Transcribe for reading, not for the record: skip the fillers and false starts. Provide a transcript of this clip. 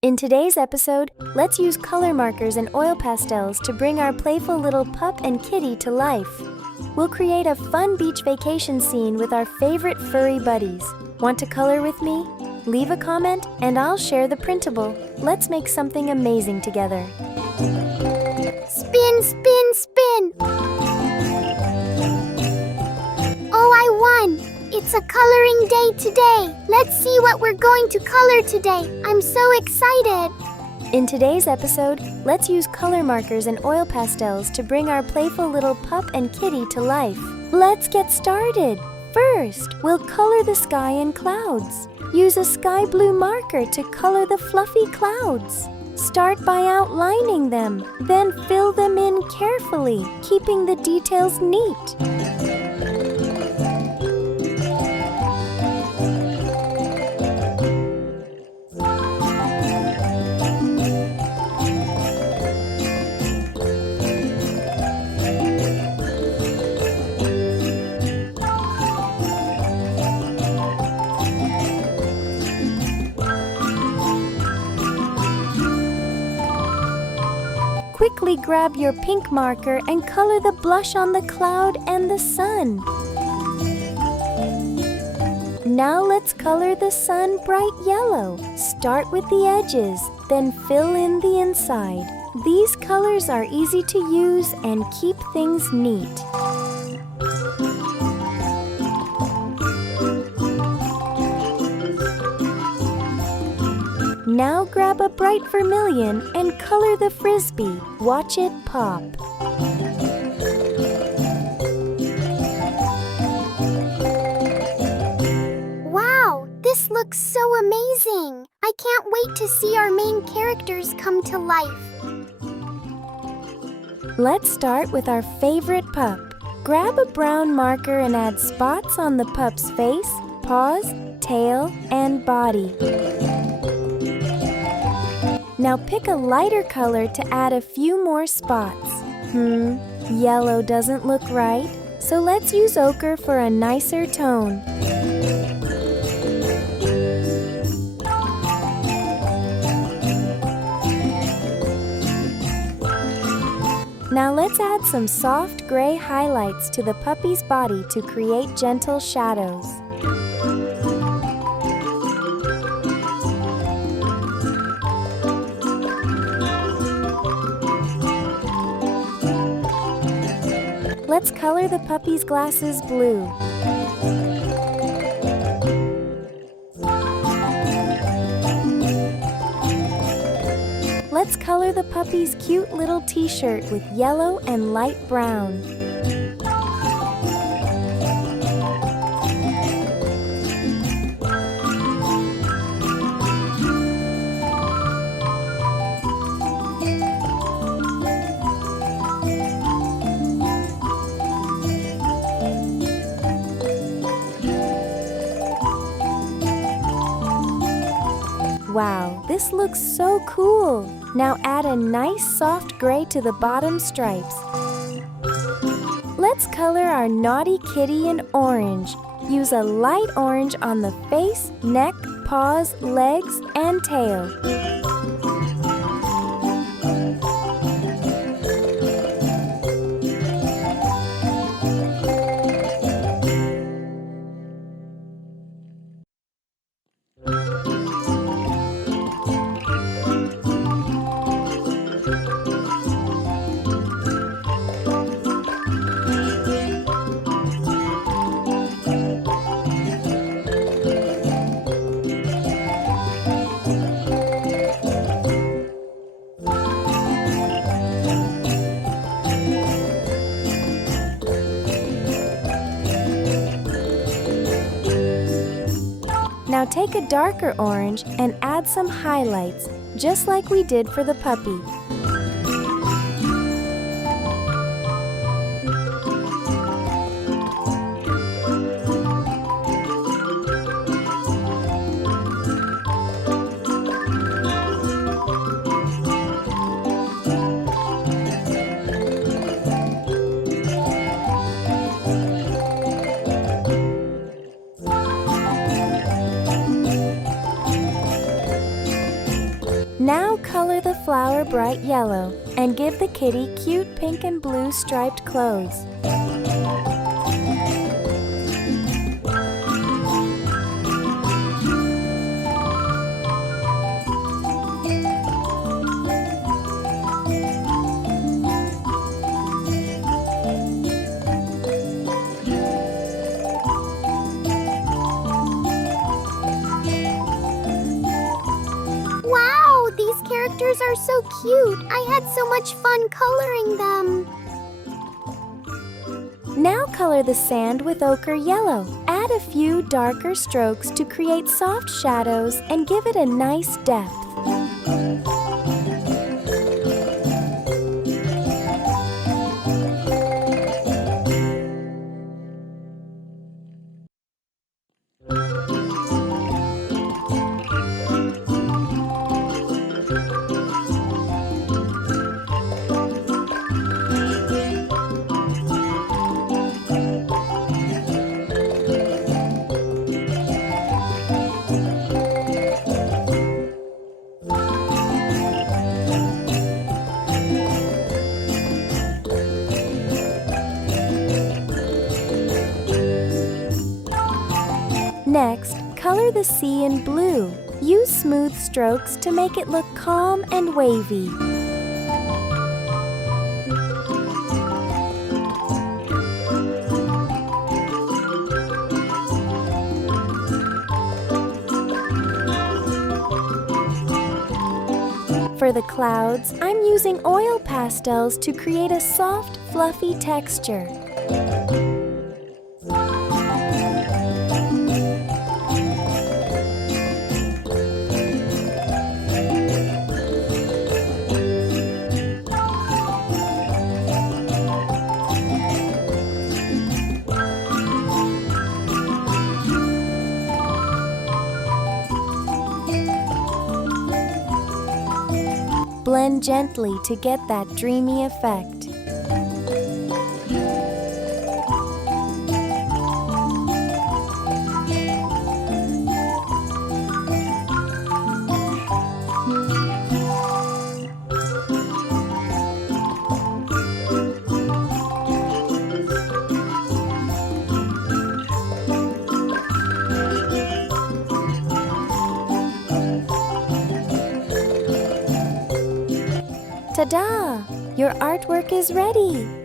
In today's episode, let's use color markers and oil pastels to bring our playful little pup and kitty to life. We'll create a fun beach vacation scene with our favorite furry buddies. Want to color with me? Leave a comment and I'll share the printable. Let's make something amazing together. Spin, spin, spin! Oh, I won! It's a coloring day today. Let's see what we're going to color today. I'm so excited. In today's episode, let's use color markers and oil pastels to bring our playful little pup and kitty to life. Let's get started. First, we'll color the sky and clouds. Use a sky blue marker to color the fluffy clouds. Start by outlining them, then fill them in carefully, keeping the details neat. Quickly grab your pink marker and color the blush on the cloud and the sun. Now let's color the sun bright yellow. Start with the edges, then fill in the inside. These colors are easy to use and keep things neat. Now grab a bright vermilion and color the Frisbee. Watch it pop. Wow, this looks so amazing! I can't wait to see our main characters come to life. Let's start with our favorite pup. Grab a brown marker and add spots on the pup's face, paws, tail, and body. Now pick a lighter color to add a few more spots. Yellow doesn't look right, so let's use ochre for a nicer tone. Now let's add some soft gray highlights to the puppy's body to create gentle shadows. Let's color the puppy's glasses blue. Let's color the puppy's cute little t-shirt with yellow and light brown. Wow, this looks so cool! Now add a nice soft gray to the bottom stripes. Let's color our naughty kitty in orange. Use a light orange on the face, neck, paws, legs, and tail. Now take a darker orange and add some highlights, just like we did for the puppy. Now color the flower bright yellow and give the kitty cute pink and blue striped clothes. Wow, these characters are so cute. I had so much fun coloring them. Now color the sand with ochre yellow. Add a few darker strokes to create soft shadows and give it a nice depth. Next, color the sea in blue. Use smooth strokes to make it look calm and wavy. For the clouds, I'm using oil pastels to create a soft, fluffy texture. Blend gently to get that dreamy effect. Ta-da! Your artwork is ready!